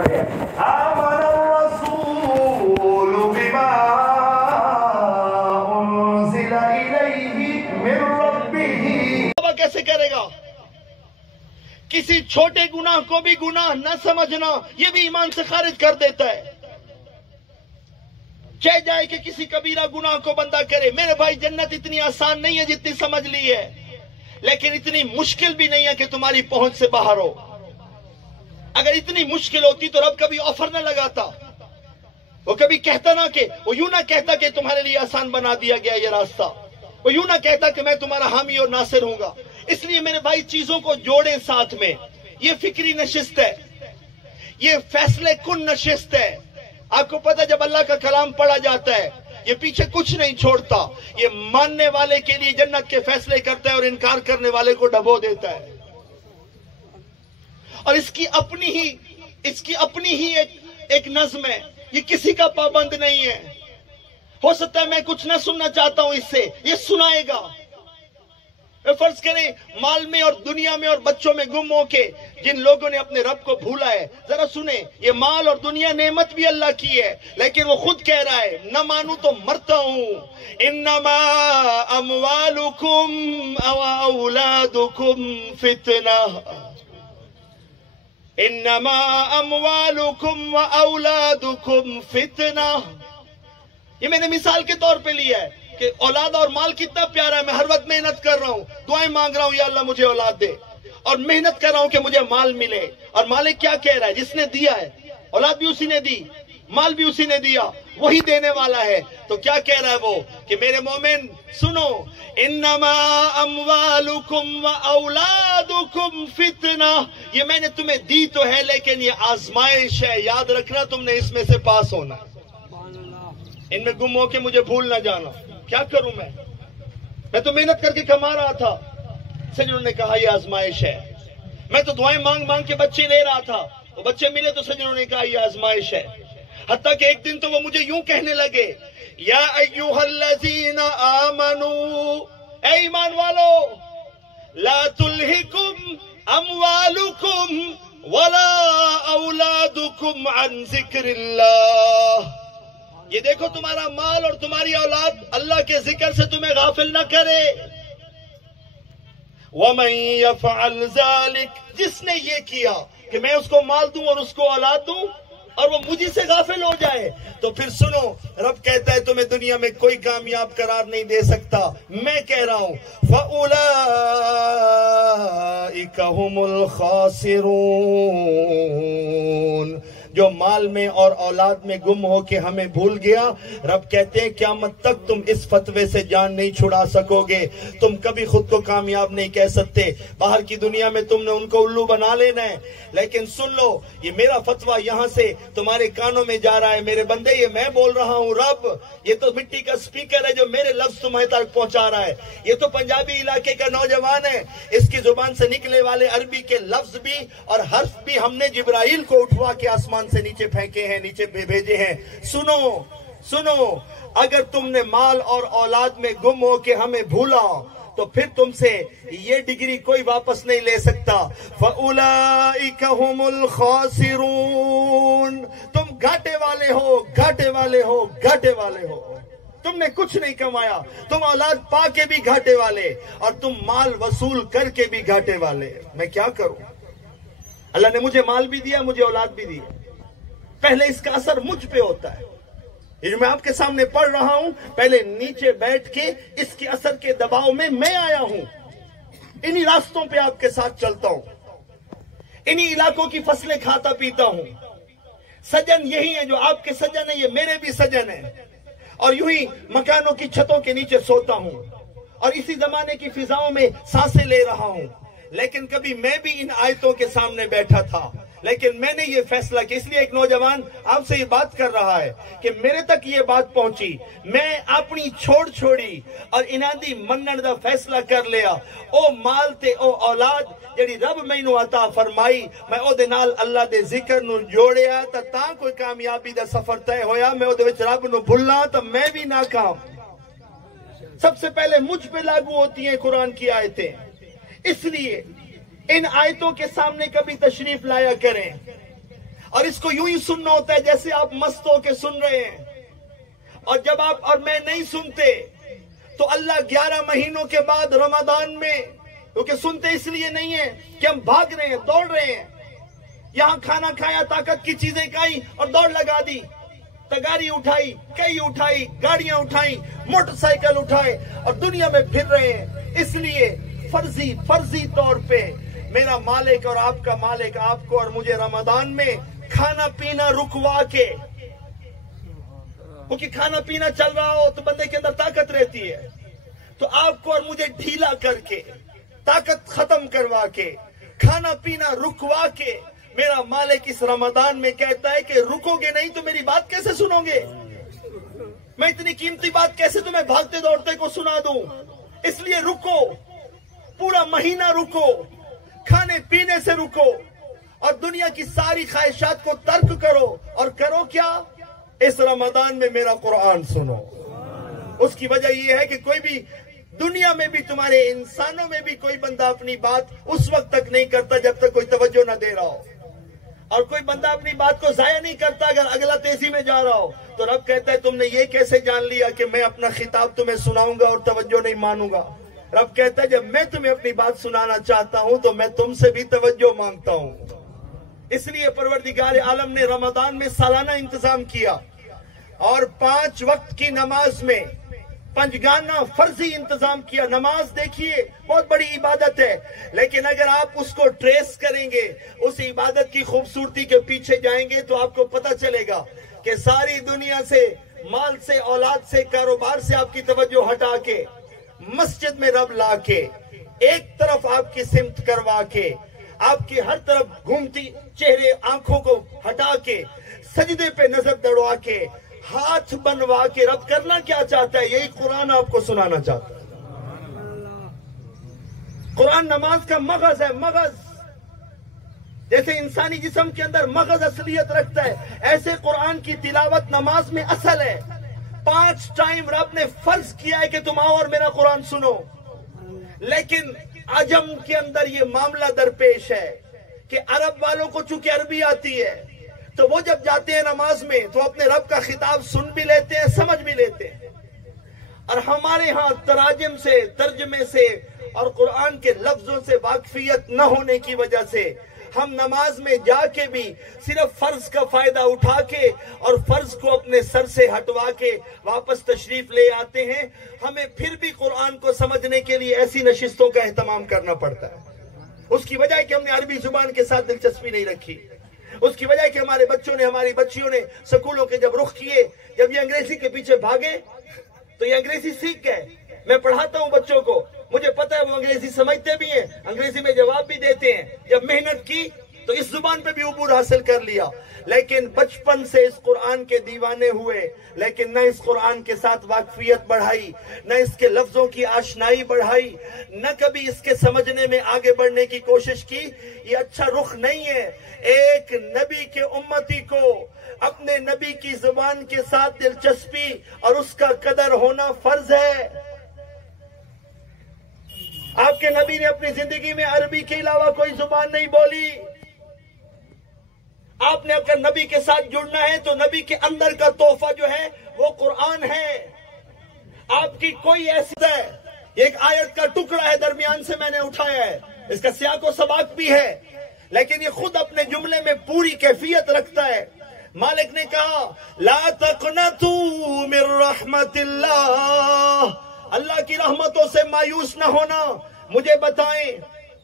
آمن الرسول بما انزل الیہ من ربہ. کیسے کرے گا؟ کسی چھوٹے گناہ کو بھی گناہ نہ سمجھنا یہ بھی ایمان سے خارج کر دیتا ہے. چاہ جائے کہ کسی کبیرہ گناہ کو بندہ کرے. میرے بھائی جنت اتنی آسان نہیں ہے جتنی سمجھ لی ہے، لیکن اتنی مشکل بھی نہیں ہے کہ تمہاری پہنچ سے باہر ہو. اگر اتنی مشکل ہوتی تو رب کبھی آفر نہ لگاتا، وہ کبھی کہتا نہ کہ وہ یوں نہ کہتا کہ تمہارے لیے آسان بنا دیا گیا یہ راستہ، وہ یوں نہ کہتا کہ میں تمہارا حامی اور ناصر ہوں گا. اس لیے میرے بھائی چیزوں کو جوڑیں ساتھ میں. یہ فکری نشست ہے، یہ فیصلے کن نشست ہے. آپ کو پتہ جب اللہ کا کلام پڑھا جاتا ہے یہ پیچھے کچھ نہیں چھوڑتا. یہ ماننے والے کے لیے جنت کے فیصلے کرتا ہے اور انکار کرنے والے کو ڈبو دیتا ہے. اور اس کی اپنی ہی ایک نظم ہے. یہ کسی کا پابند نہیں ہے. ہو سکتا ہے میں کچھ نہ سننا چاہتا ہوں اس سے، یہ سنائے گا. فرض کریں مال میں اور دنیا میں اور بچوں میں گم ہو کے جن لوگوں نے اپنے رب کو بھولا ہے، ذرا سنیں، یہ مال اور دنیا نعمت بھی اللہ کی ہے، لیکن وہ خود کہہ رہا ہے نہ مانوں تو مرتا ہوں. انما اموالکم او اولادکم فتنہ، انما اموالکم و اولادکم فتنہ. یہ میں نے مثال کے طور پہ لیا ہے کہ اولاد اور مال کتنا پیارا ہے. میں ہر وقت محنت کر رہا ہوں، دعائیں مانگ رہا ہوں یا اللہ مجھے اولاد دے، اور محنت کر رہا ہوں کہ مجھے مال ملے. اور مالک کیا کہہ رہا ہے؟ جس نے دیا ہے، اولاد بھی اسی نے دی، مال بھی اسی نے دیا، وہی دینے والا ہے. تو کیا کہہ رہا ہے وہ کہ میرے مومن سنو، انما اموالکم و اولادکم فتنہ. یہ میں نے تمہیں دی تو ہے لیکن یہ آزمائش ہے. یاد رکھنا تم نے اس میں سے پاس ہونا. ان میں گم ہو کے مجھے بھول نہ جانا. کیا کروں میں تو محنت کر کے کما رہا تھا. سجنوں نے کہا یہ آزمائش ہے. میں تو دعائیں مانگ مانگ کے بچے لے رہا تھا، وہ بچے ملے تو سجنوں نے کہا یہ آزمائش ہے. حتیٰ کہ ایک دن تو وہ مجھے یوں کہنے لگے، یا ایوہا الذین آمنوا، اے ایمان والو، لا تلہکم اموالکم ولا اولادکم عن ذکر اللہ. یہ دیکھو تمہارا مال اور تمہاری اولاد اللہ کے ذکر سے تمہیں غافل نہ کرے. وَمَن يَفْعَلْ ذَلِكَ، جس نے یہ کیا کہ میں اس کو مال دوں اور اس کو اولاد دوں اور وہ مجھے سے غافل ہو جائے، تو پھر سنو، رب کہتا ہے تمہیں دنیا میں کوئی کامیاب قرار نہیں دے سکتا. میں کہہ رہا ہوں فَأُولَئِكَ هُمُ الْخَاسِرُونَ. جو مال میں اور اولاد میں گم ہو کے ہمیں بھول گیا، رب کہتے ہیں قیامت تک تم اس فتوے سے جان نہیں چھڑا سکو گے. تم کبھی خود کو کامیاب نہیں کہہ سکتے. باہر کی دنیا میں تم نے ان کو الو بنا لینا ہے، لیکن سن لو، یہ میرا فتویٰ یہاں سے تمہارے کانوں میں جا رہا ہے. میرے بندے یہ میں بول رہا ہوں، رب یہ تو مٹی کا سپیکر ہے جو میرے لفظ تمہیں تک پہنچا رہا ہے. یہ تو پنجابی علاقے کا نوجوان ہے، اس کی زبان سے نکلے والے عربی کے لفظ بھی اور حرف بھی ہم نے جبرائیل کو اٹھوا کے آسمان سے نیچے پھینکے ہیں، نیچے بھیجے ہیں. سنو، اگر تم نے مال اور اولاد میں گم ہو کے ہمیں بھولا تو پھر تم سے یہ ڈگری کوئی واپس نہیں لے سکتا. فَأُولَئِكَ هُمُ الْخَاسِرُونَ. تم گھاٹے والے ہو. تم نے کچھ نہیں کمایا، تم اولاد پا کے بھی گھاٹے والے اور تم مال وصول کر کے بھی گھاٹے والے. میں کیا کروں؟ اللہ نے مجھے مال بھی دیا، مجھے اولاد بھی دی. پہلے اس کا اثر مجھ پہ ہوتا ہے. یہ جو میں آپ کے سامنے پڑھ رہا ہوں، پہلے نیچے بیٹھ کے اس کے اثر کے دباؤ میں آیا ہوں. انہی راستوں پہ آپ کے ساتھ چلتا ہوں، انہی علاقوں کی فصلیں کھاتا پیتا ہوں. سجن یہی ہیں جو آپ کے سجن ہیں، یہ میرے بھی سجن ہیں. اور یوں ہی مکانوں کی چھتوں کے نیچے سوتا ہوں اور اسی زمانے کی فضاؤں میں سانسیں لے رہا ہوں. لیکن کبھی میں بھی ان آیتوں کے سامنے بیٹھا تھا، لیکن میں نے یہ فیصلہ کیا. اس لیے ایک نوجوان آپ سے یہ بات کر رہا ہے کہ میرے تک یہ بات پہنچی، میں اپنی چھوڑی اور انادی منن دا فیصلہ کر لیا. او مال تے او اولاد جڑی رب مینوں عطا فرمائی، میں او دے نال اللہ دے ذکر نو جوڑیا تاں کوئی کامیابی دا سفر طے ہویا. میں او دے وچ رب نو بھولاں تو میں بھی ناکام. سب سے پہلے مجھ پہ لاگو ہوتی ہیں قرآن کی آیتیں. اس لیے ان آیتوں کے سامنے کبھی تشریف لایا کریں. اور اس کو یوں ہی سننا ہوتا ہے جیسے آپ مست ہو کے سن رہے ہیں. اور جب آپ اور میں نہیں سنتے تو اللہ 11 مہینوں کے بعد رمضان میں، کیونکہ سنتے اس لیے نہیں ہے کہ ہم بھاگ رہے ہیں، دوڑ رہے ہیں، یہاں کھانا کھایا، طاقت کی چیزیں کھائی اور دوڑ لگا دی، تگاری اٹھائی، کئی اٹھائی، گاڑیاں اٹھائی، موٹر سائیکل اٹھائے اور دنیا میں پھر رہے ہیں. اس لیے فرضی طور پہ میرا مالک اور آپ کا مالک آپ کو اور مجھے رمضان میں کھانا پینا رکوا کے، کیونکہ کھانا پینا چل رہا ہو تو بندے کے اندر طاقت رہتی ہے، تو آپ کو اور مجھے ڈھیلا کر کے، طاقت ختم کروا کے، کھانا پینا رکوا کے میرا مالک اس رمضان میں کہتا ہے کہ رکو گے نہیں تو میری بات کیسے سنو گے؟ میں اتنی قیمتی بات کیسے تمہیں بھاگتے دوڑتے کو سنا دوں؟ اس لیے رکو، پورا مہینہ رکو، کھانے پینے سے رکو اور دنیا کی ساری خواہشات کو ترک کرو، اور کرو کیا؟ اس رمضان میں میرا قرآن سنو. اس کی وجہ یہ ہے کہ کوئی بھی دنیا میں بھی، تمہارے انسانوں میں بھی کوئی بندہ اپنی بات اس وقت تک نہیں کرتا جب تک کوئی توجہ نہ دے رہا ہو، اور کوئی بندہ اپنی بات کو ضائع نہیں کرتا اگر اگلا تیزی میں جا رہا ہو. تو رب کہتا ہے تم نے یہ کیسے جان لیا کہ میں اپنا خطاب تمہیں سناؤں گا اور توجہ نہیں مانوں گا؟ رب کہتا ہے جب میں تمہیں اپنی بات سنانا چاہتا ہوں تو میں تم سے بھی توجہ مانگتا ہوں. اس لیے پروردگار عالم نے رمضان میں سالانہ انتظام کیا اور 5 وقت کی نماز میں پنجگانہ فرضی انتظام کیا. نماز دیکھیے بہت بڑی عبادت ہے، لیکن اگر آپ اس کو ٹریس کریں گے، اس عبادت کی خوبصورتی کے پیچھے جائیں گے تو آپ کو پتہ چلے گا کہ ساری دنیا سے، مال سے، اولاد سے، کاروبار سے آپ کی توجہ ہٹا کے مسجد میں رب لا کے ایک طرف آپ کی سمت کروا کے، آپ کی ہر طرف گھومتی چہرے آنکھوں کو ہٹا کے، سجدے پہ نظر دوڑا کے، ہاتھ بنوا کے رب کرنا کیا چاہتا ہے؟ یہی قرآن آپ کو سنانا چاہتا ہے. قرآن نماز کا مغز ہے. مغز جیسے انسانی جسم کے اندر مغز اصلیت رکھتا ہے، ایسے قرآن کی تلاوت نماز میں اصل ہے. 5 ٹائم رب نے فرض کیا ہے کہ تم آؤ اور میرا قرآن سنو. لیکن عجم کے اندر یہ معاملہ درپیش ہے کہ عرب والوں کو چونکہ عربی آتی ہے تو وہ جب جاتے ہیں نماز میں تو اپنے رب کا خطاب سن بھی لیتے ہیں، سمجھ بھی لیتے ہیں. اور ہمارے ہاں تراجم سے، ترجمے سے اور قرآن کے لفظوں سے واقفیت نہ ہونے کی وجہ سے ہم نماز میں جا کے بھی صرف فرض کا فائدہ اٹھا کے اور فرض کو اپنے سر سے ہٹوا کے واپس تشریف لے آتے ہیں. ہمیں پھر بھی قرآن کو سمجھنے کے لیے ایسی نشستوں کا اہتمام کرنا پڑتا ہے. اس کی وجہ ہے کہ ہم نے عربی زبان کے ساتھ دلچسپی نہیں رکھی. اس کی وجہ ہے کہ ہمارے بچوں نے، ہماری بچیوں نے سکولوں کے جب رخ کیے، جب یہ انگریزی کے پیچھے بھاگے تو یہ انگریزی سیکھ گئے. میں پڑھاتا ہوں بچوں کو، مجھے پتا ہے وہ انگریزی سمجھتے بھی ہیں، انگریزی میں جواب بھی دیتے ہیں. جب محنت کی تو اس زبان پہ بھی عبور حاصل کر لیا. لیکن بچپن سے اس قرآن کے دیوانے ہوئے، لیکن نہ اس قرآن کے ساتھ واقفیت بڑھائی، نہ اس کے لفظوں کی آشنائی بڑھائی، نہ کبھی اس کے سمجھنے میں آگے بڑھنے کی کوشش کی. یہ اچھا رخ نہیں ہے. ایک نبی کے امتی کو اپنے نبی کی زبان کے ساتھ دلچسپی اور اس کا قدر ہونا فرض ہے. آپ کے نبی نے اپنی زندگی میں عربی کے علاوہ کوئی زبان نہیں بولی. آپ نے اگر نبی کے ساتھ جڑنا ہے تو نبی کے اندر کا تحفہ جو ہے وہ قرآن ہے. آپ کی کوئی ایسی ہے، یہ ایک آیت کا ٹکڑا ہے درمیان سے میں نے اٹھایا ہے، اس کا سیاق و سباق بھی ہے، لیکن یہ خود اپنے جملے میں پوری کیفیت رکھتا ہے. مالک نے کہا لا تقنطوا من رحمت اللہ، اللہ کی رحمتوں سے مایوس نہ ہونا. مجھے بتائیں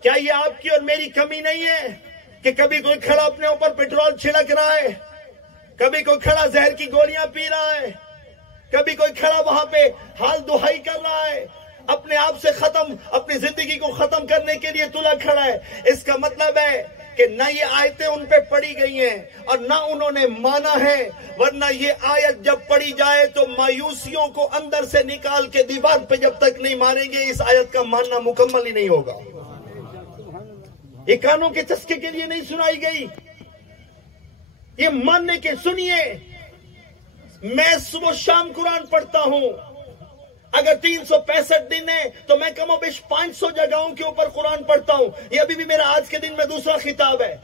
کیا یہ آپ کی اور میری کمی نہیں ہے کہ کبھی کوئی کھڑا اپنے اوپر پیٹرول چھڑک رہا ہے، کبھی کوئی کھڑا زہر کی گولیاں پی رہا ہے، کبھی کوئی کھڑا وہاں پہ حال دہائی کر رہا ہے، اپنے آپ سے ختم، اپنی زندگی کو ختم کرنے کے لیے تلا کھڑا ہے. اس کا مطلب ہے کہ نہ یہ آیتیں ان پہ پڑھی گئی ہیں اور نہ انہوں نے مانا ہے، ورنہ یہ آیت جب پڑھی جائے تو مایوسیوں کو اندر سے نکال کے دیوار پہ جب تک نہیں ماریں گے اس آیت کا ماننا مکمل ہی نہیں ہوگا. یہ کانوں کے چسکے کے لیے نہیں سنائی گئی، یہ ماننے کے. سنیے، میں صبح شام قرآن پڑھتا ہوں. اگر 365 دن ہے تو میں کم و بیش 500 جگہوں کے اوپر قرآن پڑھتا ہوں. یہ ابھی بھی میرا آج کے دن میں دوسرا خطاب ہے.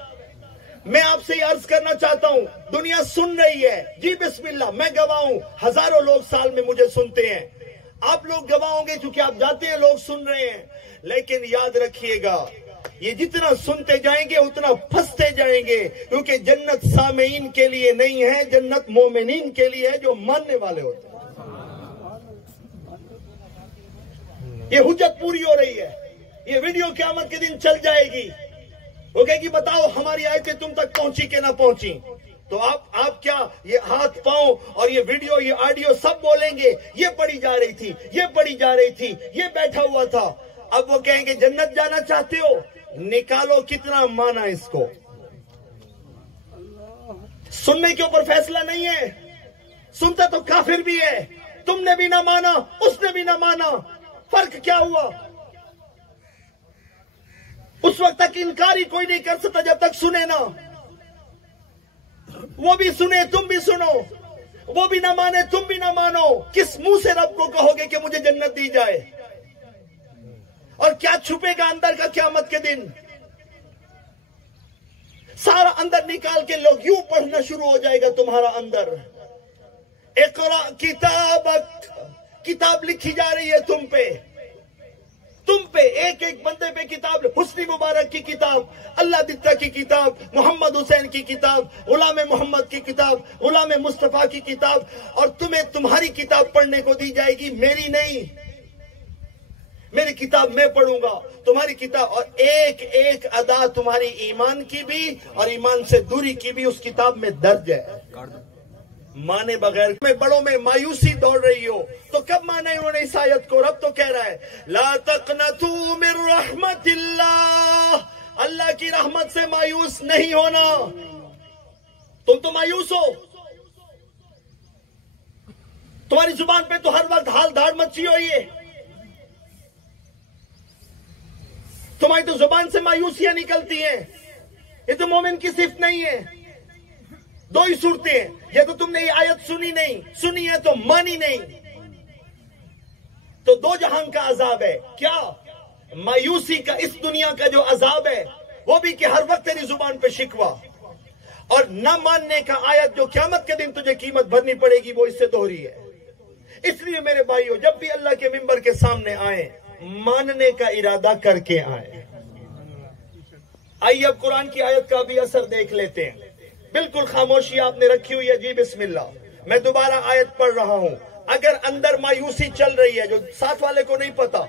میں آپ سے یہ عرض کرنا چاہتا ہوں، دنیا سن رہی ہے، جی بسم اللہ، میں گواہ ہوں، ہزاروں لوگ سال میں مجھے سنتے ہیں، آپ لوگ گواہ ہوں گے کیونکہ آپ جاتے ہیں، لوگ سن رہے ہیں، لیکن یاد رکھیے گا یہ جتنا سنتے جائیں گے اتنا پھنستے جائیں گے، کیونکہ جنت سامعین کے لیے نہیں ہے، جنت مومنین کے لیے ہے جو ماننے والے ہوتے ہیں۔ یہ حجت پوری ہو رہی ہے، یہ ویڈیو قیامت کے دن چل جائے گی، وہ کہے گی بتاؤ ہماری آیتیں تم تک پہنچی کہ نہ پہنچی، تو آپ کیا یہ ہاتھ پاؤں اور یہ ویڈیو یہ آڈیو سب بولیں گے یہ پڑھی جا رہی تھی، یہ پڑھی جا رہی تھی، یہ بیٹھا ہوا تھا، اب وہ کہیں گے جنت جانا چاہتے ہو، نکالو کتنا مانا اس کو۔ سننے کے اوپر فیصلہ نہیں ہے، سنتا تو کافر بھی ہے، تم نے بھی نہ مانا اس نے بھی نہ مانا، فرق کیا ہوا؟ اس وقت تک انکار ہی کوئی نہیں کر سکتا جب تک سنے نہ، وہ بھی سنے تم بھی سنو، وہ بھی نہ مانے تم بھی نہ مانو، کس منہ سے رب کو کہو گے کہ مجھے جنت دی جائے؟ اور کیا چھپے گا اندر کا قیامت کے دن؟ سارا اندر نکال کے لوگ یوں پڑھنا شروع ہو جائے گا تمہارا اندر، اقرا کتابک، کتاب لکھی جا رہی ہے تم پہ ایک ایک بندے پہ کتاب، حسنی مبارک کی کتاب، اللہ دتا کی کتاب، محمد حسین کی کتاب، غلام محمد کی کتاب، غلام مصطفیٰ کی کتاب، اور تمہیں تمہاری کتاب پڑھنے کو دی جائے گی، میری نہیں، میری کتاب میں پڑھوں گا، تمہاری کتاب، اور ایک ایک ادا تمہاری ایمان کی بھی اور ایمان سے دوری کی بھی اس کتاب میں درج ہے۔ مانے بغیر میں بڑوں میں مایوسی دوڑ رہی ہو تو کب مانا ہے انہوں نے اس آیت کو؟ رب تو کہہ رہا ہے لا تقنطوا من رحمت اللہ، اللہ کی رحمت سے مایوس نہیں ہونا۔ تم تو مایوس ہو، تمہاری زبان پہ تو ہر وقت حال دھاڑ مچی ہوئی ہے، تمہاری تو زبان سے مایوسیاں نکلتی ہیں، یہ تو مومن کی صفت نہیں ہے۔ دو ہی صورتیں ہیں، یا تو تم نے یہ آیت سنی نہیں، سنی ہے تو مانی نہیں، تو دو جہان کا عذاب ہے۔ کیا؟ مایوسی کا، اس دنیا کا جو عذاب ہے وہ بھی کہ ہر وقت تیری زبان پہ شکوہ، اور نہ ماننے کا آیت جو قیامت کے دن تجھے قیمت بھرنی پڑے گی وہ اس سے دوہری ہے۔ اس لیے میرے بھائیو جب بھی اللہ کے ممبر کے سامنے آئیں ماننے کا ارادہ کر کے آئیں۔ آئیے اب قرآن کی آیت کا بھی اثر دیکھ لیتے ہیں۔ بالکل خاموشی آپ نے رکھی ہوئی ہے، جی بسم اللہ، میں دوبارہ آیت پڑھ رہا ہوں۔ اگر اندر مایوسی چل رہی ہے جو ساتھ والے کو نہیں پتا،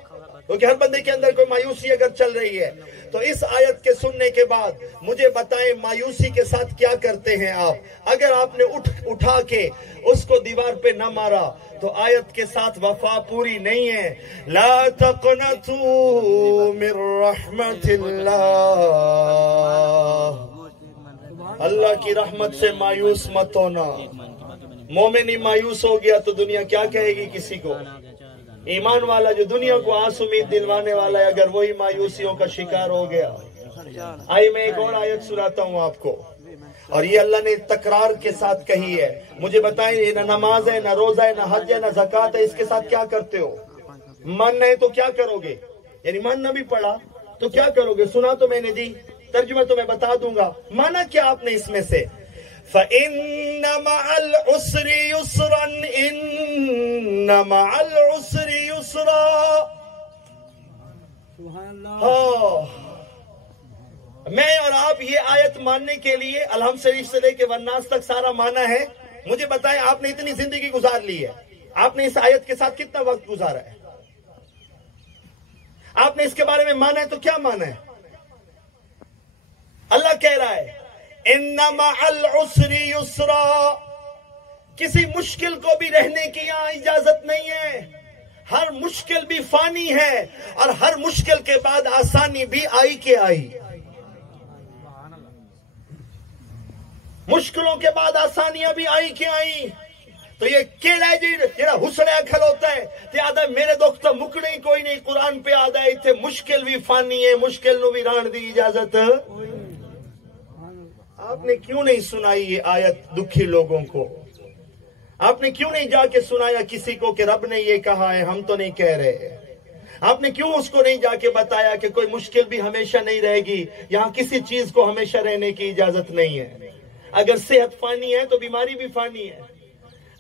کیونکہ ہر بندے کے اندر کوئی مایوسی اگر چل رہی ہے تو اس آیت کے سننے کے بعد مجھے بتائیں مایوسی کے ساتھ کیا کرتے ہیں آپ؟ اگر آپ نے اٹھا کے اس کو دیوار پہ نہ مارا تو آیت کے ساتھ وفا پوری نہیں ہے۔ لا تقنطوا من رحمت اللہ، اللہ کی رحمت سے مایوس مت ہونا۔ مومن ہی مایوس ہو گیا تو دنیا کیا کہے گی کسی کو؟ ایمان والا جو دنیا کو آس امید دلوانے والا ہے اگر وہی مایوسیوں کا شکار ہو گیا۔ آئیے میں ایک اور آیت سناتا ہوں آپ کو، اور یہ اللہ نے تکرار کے ساتھ کہی ہے۔ مجھے بتائیں یہ نہ نماز ہے، نہ روزہ ہے، نہ حج ہے، نہ زکوٰۃ ہے، اس کے ساتھ کیا کرتے ہو؟ ماننا ہے تو کیا کرو گے؟ یعنی ماننا بھی پڑا تو کیا کرو گے؟ سنا تو میں نے جی، ترجمہ تو میں بتا دوں گا۔ مانا کیا آپ نے اس میں سے؟ فَإِنَّ مَعَ الْعُسْرِ يُسْرًا إِنَّ مَعَ الْعُسْرِ يُسْرًا۔ میں اور آپ یہ آیت ماننے کے لیے الحمد شریف سے لے کے والناس تک سارا مانا ہے۔ مجھے بتائیں آپ نے اتنی زندگی گزار لی ہے، آپ نے اس آیت کے ساتھ کتنا وقت گزارا ہے؟ آپ نے اس کے بارے میں مانا ہے تو کیا مانا ہے؟ اللہ کہہ رہا ہے ان مع العسر یسرا، کسی مشکل کو بھی رہنے کی یہاں اجازت نہیں ہے، ہر مشکل بھی فانی ہے، اور ہر مشکل کے بعد آسانی بھی آئی کے آئی۔ مشکلوں کے بعد آسانیاں بھی آئی کے آئی۔ تو یہ کیڑا ہے جڑا حسڑیا کھلوتا ہے تے آدھا میرے دکھ تو مکنے ہی کوئی نہیں، قرآن پہ آدھا ہے اتنے مشکل بھی فانی ہے، مشکل نو بھی ران دی اجازت۔ آپ نے کیوں نہیں سنائی یہ آیت دکھی لوگوں کو؟ آپ نے کیوں نہیں جا کے سنایا کسی کو کہ رب نے یہ کہا ہے، ہم تو نہیں کہہ رہے۔ آپ نے کیوں اس کو نہیں جا کے بتایا کہ کوئی مشکل بھی ہمیشہ نہیں رہے گی، یہاں کسی چیز کو ہمیشہ رہنے کی اجازت نہیں ہے. اگر صحت فانی ہے تو بیماری بھی فانی ہے،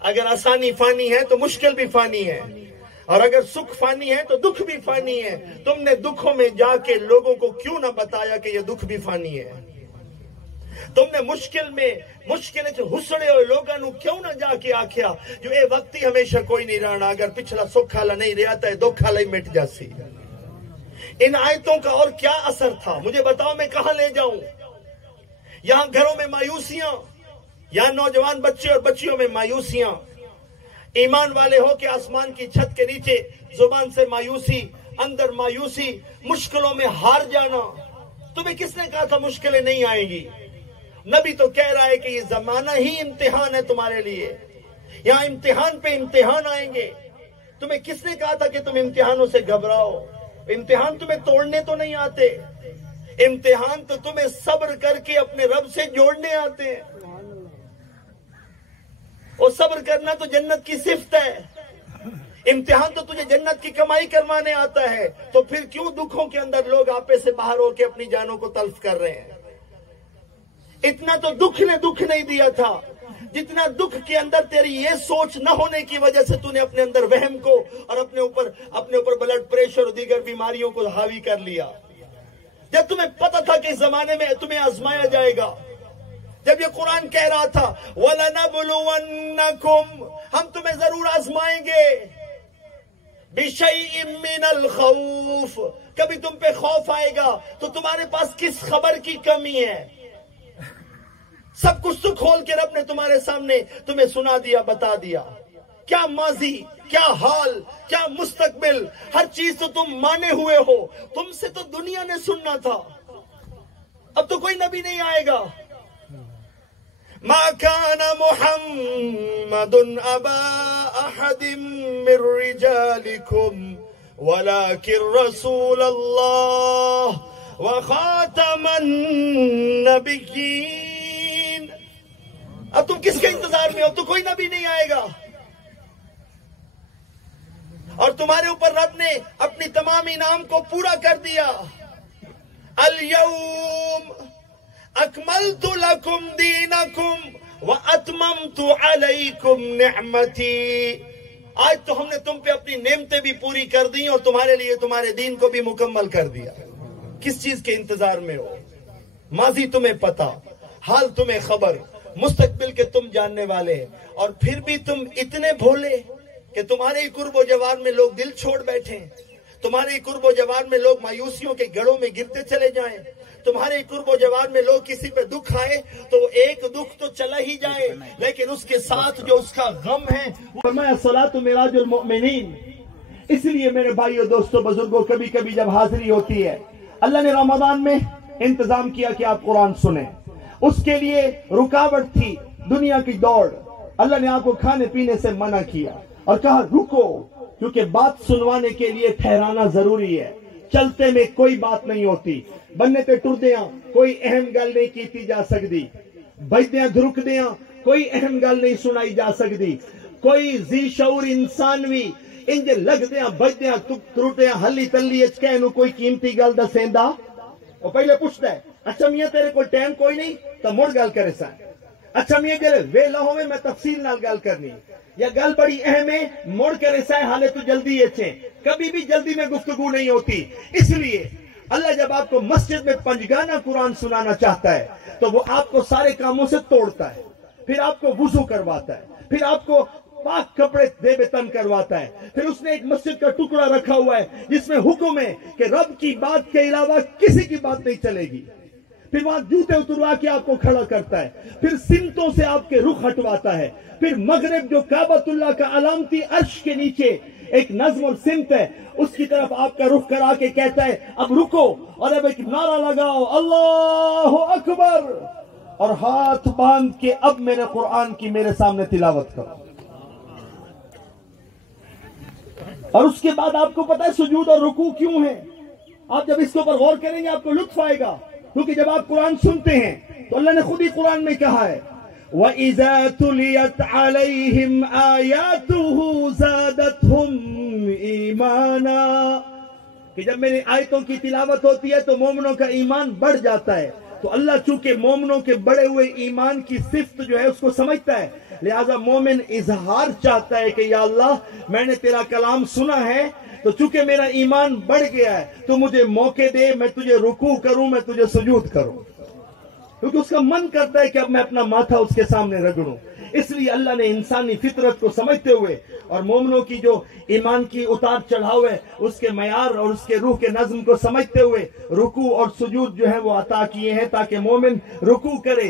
اگر آسانی فانی ہے تو مشکل بھی فانی ہے، اور اگر سکھ فانی ہے تو دکھ بھی فانی ہے. تم نے دکھوں میں جا کے لوگوں کو کیوں نہ بتایا کہ یہ دکھ بھی فانی ہے؟ تم نے مشکل حسڑے ہوئے لوگوں نو کیوں نہ جا کے آکھیا جو اے وقت ہی ہمیشہ کوئی نہیں رہنا، اگر پچھلا سکھ حالا نہیں رہا تو دکھ حالا ہی مٹ جاسی. ان آیتوں کا اور کیا اثر تھا؟ مجھے بتاؤ میں کہاں لے جاؤں؟ یہاں گھروں میں مایوسیاں، یہاں نوجوان بچے اور بچیوں میں مایوسیاں. ایمان والے ہو کہ آسمان کی چھت کے نیچے زبان سے مایوسی، اندر مایوسی، مشکلوں میں ہار جانا. تمہیں کس نے کہا تھا مشکلیں نہیں آئیں گی؟ نبی تو کہہ رہا ہے کہ یہ زمانہ ہی امتحان ہے تمہارے لیے، یہاں امتحان پہ امتحان آئیں گے. تمہیں کس نے کہا تھا کہ تم امتحانوں سے گھبراؤ؟ امتحان تمہیں توڑنے تو نہیں آتے، امتحان تو تمہیں صبر کر کے اپنے رب سے جوڑنے آتے ہیں. اور صبر کرنا تو جنت کی صفت ہے. امتحان تو تجھے جنت کی کمائی کروانے آتا ہے. تو پھر کیوں دکھوں کے اندر لوگ آپے سے باہر ہو کے اپنی جانوں کو تلف کر رہے ہیں؟ اتنا تو دکھ نے دکھ نہیں دیا تھا جتنا دکھ کے اندر تیری یہ سوچ نہ ہونے کی وجہ سے تو نے اپنے اندر وہم کو اور اپنے اوپر بلڈ پریشر اور دیگر بیماریوں کو حاوی کر لیا. جب تمہیں پتا تھا کہ اس زمانے میں تمہیں آزمایا جائے گا، جب یہ قرآن کہہ رہا تھا وَلَنَبْلُوَنَّكُمْ، ہم تمہیں ضرور آزمائیں گے، بِشَيْءٍ مِّنَ الْخَوْفِ، کبھی تم پہ خوف آئے گا تو تمہارے پاس کس خبر کی کمی ہے؟ سب کچھ تو کھول کے رب نے تمہارے سامنے تمہیں سنا دیا، بتا دیا. کیا ماضی، کیا حال، کیا مستقبل، ہر چیز تو تم مانے ہوئے ہو. تم سے تو دنیا نے سننا تھا. اب تو کوئی نبی نہیں آئے گا. ما كان محمد ابا احد من رجالكم ولكن رسول الله وخاتم النبيين. اب تم کس کے انتظار میں ہو؟ تو کوئی نبی نہیں آئے گا. اور تمہارے اوپر رب نے اپنی تمام انعام کو پورا کر دیا. اليوم اکملت لکم دینکم واتممت علیکم نعمتی. آج تو ہم نے تم پہ اپنی نعمتیں بھی پوری کر دی اور تمہارے لیے تمہارے دین کو بھی مکمل کر دیا. کس چیز کے انتظار میں ہو؟ ماضی تمہیں پتا، حال تمہیں خبر، مستقبل کے تم جاننے والے، اور پھر بھی تم اتنے بھولے کہ تمہارے ہی قرب و جوار میں لوگ دل چھوڑ بیٹھیں، تمہارے ہی قرب و جوار میں لوگ مایوسیوں کے گڑھوں میں گرتے چلے جائیں، تمہارے ہی قرب و جوار میں لوگ کسی پہ دکھ آئے تو ایک دکھ تو چلا ہی جائے لیکن اس کے ساتھ جو اس کا غم ہے. فرمایا الصلاۃ معراج المؤمنین. اس لیے میرے بھائیو دوستو بزرگوں، کبھی کبھی جب حاضری ہوتی ہے، اللہ نے رمضان میں انتظام کیا کہ آپ قرآن سنیں. اس کے لیے رکاوٹ تھی دنیا کی دوڑ. اللہ نے آپ کو کھانے پینے سے منع کیا اور کہا رکو، کیونکہ بات سنوانے کے لیے ٹھہرانا ضروری ہے. چلتے میں کوئی بات نہیں ہوتی، بننے تے ٹردیاں کوئی اہم گل نہیں کیتی جا سکتی، بجدیاں دھرکدیاں کوئی اہم گل نہیں سنائی جا سکتی. کوئی ذی شعور انسان بھی انج لگدیاں بجدیاں ترٹیاں ہلی تلی اچ کہنو کوئی قیمتی گل دسیندا، وہ پہلے پوچھتا ہے اچھا میاں تیرے کو ٹائم کوئی نہیں تو مڑ گل کرے سا. اچھا میاں جلے ویلا ہوئے میں تفصیل نال گل کرنی، یا گل بڑی اہم ہے مڑ کرے سا حالے تو جلدی اچھے. کبھی بھی جلدی میں گفتگو نہیں ہوتی. اس لیے اللہ جب آپ کو مسجد میں پنجگانہ قرآن سنانا چاہتا ہے تو وہ آپ کو سارے کاموں سے توڑتا ہے، پھر آپ کو وضو کرواتا ہے، پھر آپ کو پاک کپڑے دے بے تن کرواتا ہے. پھر اس نے ایک مسجد کا ٹکڑا رکھا ہوا ہے جس میں حکم ہے کہ رب کی بات کے علاوہ کسی کی بات نہیں چلے گی. پھر وہاں جوتے اتروا کے آپ کو کھڑا کرتا ہے، پھر سمتوں سے آپ کے رخ ہٹواتا ہے. پھر مغرب جو کعبۃ اللہ کا علامتی عرش کے نیچے ایک نظم اور سمت ہے اس کی طرف آپ کا رخ کرا کے کہتا ہے اب رکو اور اب ایک نعرہ لگاؤ اللہ اکبر، اور ہاتھ باندھ کے اب میرے قرآن کی میرے سامنے تلاوت کرو. اور اس کے بعد آپ کو پتا ہے سجود اور رکوع کیوں ہے؟ آپ جب اس کے اوپر غور کریں گے آپ کو لطف آئے گا، کیونکہ جب آپ قرآن سنتے ہیں تو اللہ نے خود ہی قرآن میں کہا ہے وَإِذَا تُلِيَتْ عَلَيْهِمْ آيَاتُهُ زَادَتْهُمْ إِيمَانًا. کہ جب میری آیتوں کی تلاوت ہوتی ہے تو مومنوں کا ایمان بڑھ جاتا ہے. تو اللہ چونکہ مومنوں کے بڑے ہوئے ایمان کی صفت جو ہے اس کو سمجھتا ہے، لہذا مومن اظہار چاہتا ہے کہ یا اللہ میں نے تیرا کلام سنا ہے، تو چونکہ میرا ایمان بڑھ گیا ہے تو مجھے موقع دے، میں تجھے رکوع کروں، میں تجھے سجود کروں. کیونکہ اس کا من کرتا ہے کہ اب میں اپنا ماتھا اس کے سامنے رگڑوں. اس لیے اللہ نے انسانی فطرت کو سمجھتے ہوئے اور مومنوں کی جو ایمان کی اتار چڑھاؤ ہے اس کے معیار اور اس کے روح کے نظم کو سمجھتے ہوئے رکوع اور سجود جو ہے وہ عطا کیے ہیں تاکہ مومن رکوع کرے.